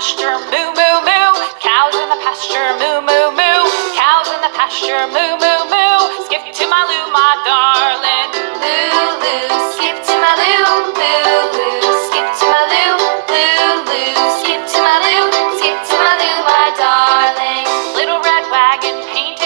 pasture, moo, moo, moo. Cows in the pasture, moo, moo, moo. Cows in the pasture, moo, moo, moo. Skip to my loo, my darling. Loo, loo, skip to my loo, loo, loo, skip to my loo, loo, loo, skip to my loo, skip to my loo, my darling. Little red wagon painted